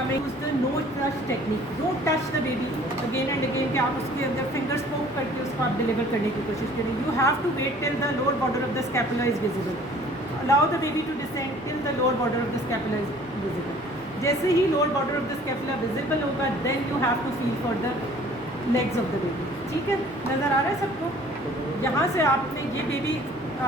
Coming the no touch technique, don't touch the baby again and again कि आप उसके अंदर फिंगर्स पोक करके उसको आप डिलीवर करने की कोशिश करें. You have to wait till the lower border of the scapula is visible. Allow the baby to descend till the lower border of the scapula is visible. जैसे ही lower border of the scapula visible होगा then you have to feel for the legs of the baby. ठीक है, नज़र आ रहा है सबको? यहाँ से आपने ये बेबी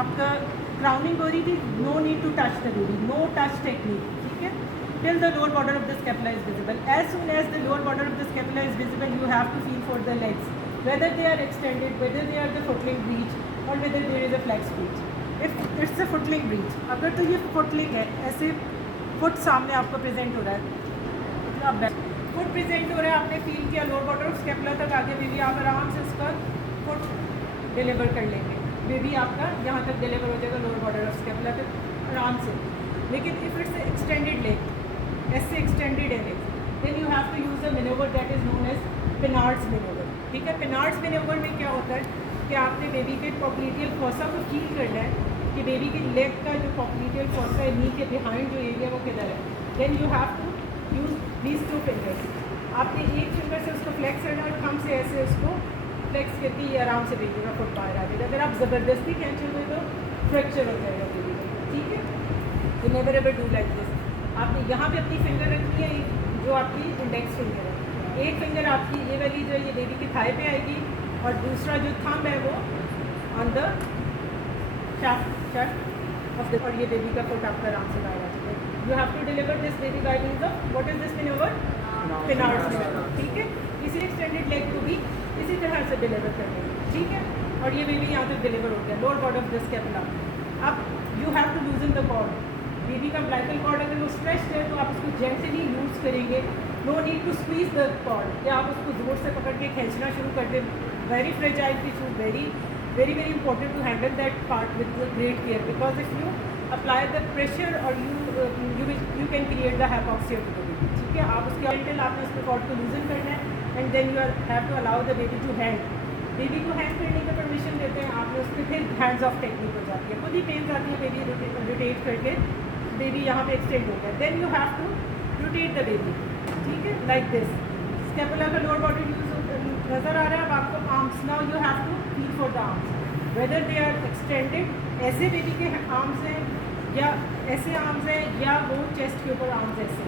आपका क्राउनिंग हो रही थी, no need to touch the baby, no touch technique. ठीक है, till the lower border of the scapula is visible. As soon as the lower border of the scapula is visible, you have to feel for the legs, whether they are extended, whether they are the footling breech, or whether there is a flex breech. If it's a footling breech, अगर तो ये footling है, ऐसे foot सामने आपको present हो रहा है, अब फुट प्रेजेंट हो रहा है, आपने फील किया लोअर बॉर्डर ऑफ स्कैपुला तक आगे, बेबी आप आराम से उसका फुट डिलीवर कर लेंगे. बेबी आपका यहाँ तक डिलीवर हो जाएगा लोअर बॉर्डर ऑफ स्कैपुला तक आराम से. लेकिन इफ इट्स एक्सटेंडेड लेग, ऐसे एक्सटेंडेड है leg, then you have to use a manoeuvre that is known as Pinard's manoeuvre. ठीक है, पेनार्ड्स मैनोवर में क्या होता है कि आपने बेबी के पॉप्लिटियल फॉसा को फील करना है कि बेबी के लेग का जो पॉप्लिटियल फॉसा है, नी के बिहाइंड जो एरिया वो किधर है. Then you have to use these 2 fingers. आपने एक फिंगर से उसको फ्लेक्स करना और थंब से ऐसे उसको फ्लेक्स करके ये आराम से बेबी का फुट बाहर आ जाएगा. अगर आप ज़बरदस्ती खींचोगे तो फ्रैक्चर हो जाएगा बेबी का. ठीक है, तो never ever do like this. आपने यहाँ पे अपनी फिंगर रखनी है जो आपकी इंडेक्स फिंगर है. एक फिंगर आपकी ये वाली जो ये बेबी की थाई पे आएगी और दूसरा जो थंब है वो on the shaft of the, और ये बेबी का फुट आपका आराम से बाहर आ जाएगा. You have to deliver this baby by means of what is this manoeuvre, Pinard's manoeuvre. ठीक है, इसी एक्सटेंडेड लेग को भी इसी तरह से डिलीवर करनी है. ठीक है, और ये बेबी यहाँ तक डिलीवर हो गया lower border of the scapula. अब you have to loosen the cord. Baby का अम्बिलिकल कॉर्ड अगर वो स्ट्रेच्ड है तो आप उसको जेंटली लूज करेंगे. No need to squeeze the cord, या आप उसको ज़ोर से पकड़ के खींचना शुरू कर दें. Very fragile tissue, very very very important to handle that part with great care, because if you apply the pressure और you can create the hypoxia to the baby. ठीक है, आप उसके अल्टिल आपने उसके कॉर्ड को लूजन करना है and then you have to allow the baby to hand. Baby को हैंड करने का परमिशन देते हैं आपने, उसके फिर हैंड्स ऑफ टेक्निक हो जाती है, खुद ही पेन आती है. बेबी रोटेट करके बेबी यहाँ पे एक्सटेंड हो गया. Then you have to rotate the baby. ठीक है, लाइक दिस. स्कैपुला का लोअर बॉडी यूज नज़र आ रहा है अब आपको. Arms, now you have to feel for the arms, whether they are extended, ऐसे बेबी के आर्म्स हैं या ऐसे आर्म्स हैं, या वो चेस्ट के ऊपर आर्म्स ऐसे.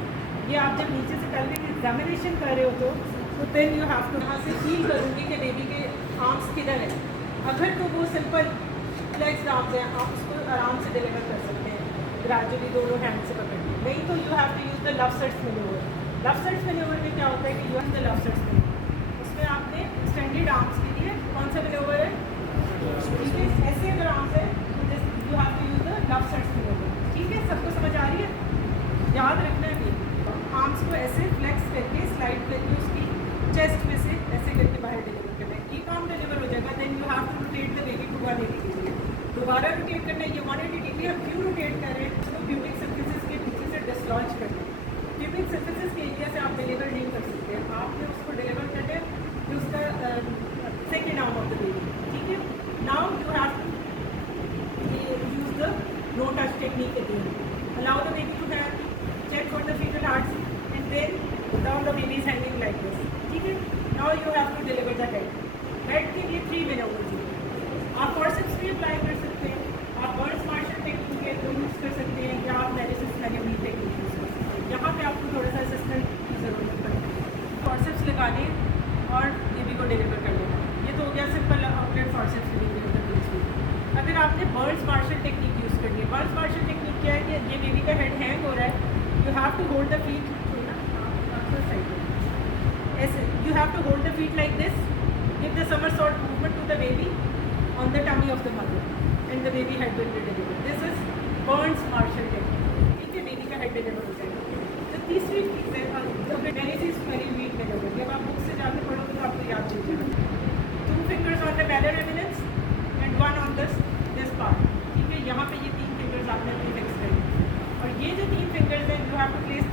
ये आप जब नीचे से पेल्विक एग्जामिनेशन कर रहे हो तो देन यू हैव टू यहाँ से फील करूँगी कि बेबी के आर्म्स किधर है. अगर तो वो सिंपल फ्लेक्स्ड आर्म्स हैं, आप उसको आराम से डिलीवर कर सकते हैं ग्रेजुअली दोनों हैंड से पकड़ के. नहीं तो you have to use the Lovset's manoeuvre. Lovset's manoeuvre में क्या होता है कि you have the Lovset's manoeuvre, उसमें आपने एक्सटेंडेड आर्म्स के लिए कौन सा मैनोवर है, ठीक है, ऐसे अगर आर्म्स है तो you have to use the Lovset's manoeuvre. ठीक है, सबको समझ आ रही है? याद रखना है कि आर्म्स को ऐसे फ्लेक्स करके स्लाइड करके उसकी चेस्ट में से ऐसे करके बाहर डिलीवर करना है. ये काम डिलीवर हो जाएगा. Then you have to rotate the baby to 180 degree. दोबारा रोटेट करना है. ये 180 डिग्री हम क्यों रोटेट कर रहे हैं, तो प्यूबिक सर्फेसिस के पीछे से डिसलॉन्च करना है. प्यूबिक सर्फेसिस के एरिया से आप डिलीवर नहीं कर सकते. आपने उसको डिलीवर करना है जो उसका second arm of the baby. ठीक है, now you have to use the no touch technique again. Allow the baby to have check for the fetal hearts and then down the baby is hanging like this. ठीक है, now you have to deliver the head. Head के लिए 3 मैनोवर्स हैं. आप forceps भी apply कर सकते हैं, आप बर्ड्स मार्शल टेक्निक है तो यूज़ कर सकते हैं, या आप मेडिसिस मैन्यूवल टेक्निक यूज़ कर सकते हैं. यहाँ पे आपको थोड़ा सा असिस्टेंट की ज़रूरत पड़ती है. फॉर्सेप्स लगाने और बेबी को डिलीवर कर लेना. ये तो हो गया सिंपल आउटलेट फॉर्सेप्स के लिए. अगर आपने बर्ड्स मार्शल टेक्निक यूज़ करनी है, बर्ड्स मार्शल टेक्निक क्या है कि ये बेबी का हेड हैंग हो रहा है, you have to hold the feet ऐसे, you have to hold the feet like this, give the somersault movement to the baby on the tummy of the mother and the baby head will be delivered. This is Burns Marshall technique. ठीक है, baby का head deliver हो जाएगा. तो तीसरी चीज़ है मेनिसिस पेरीवीट मैनोवर. जब आप बुक से जाके पढ़ोगे तो आपको याद चल जाएगा. 2 fingers on the malar eminence and 1 on this part. ठीक है, यहाँ पे ये 3 fingers आपने फिक्स करेंगे और ये जो 3 फिंगर्स हैं यू हैव टू प्लेस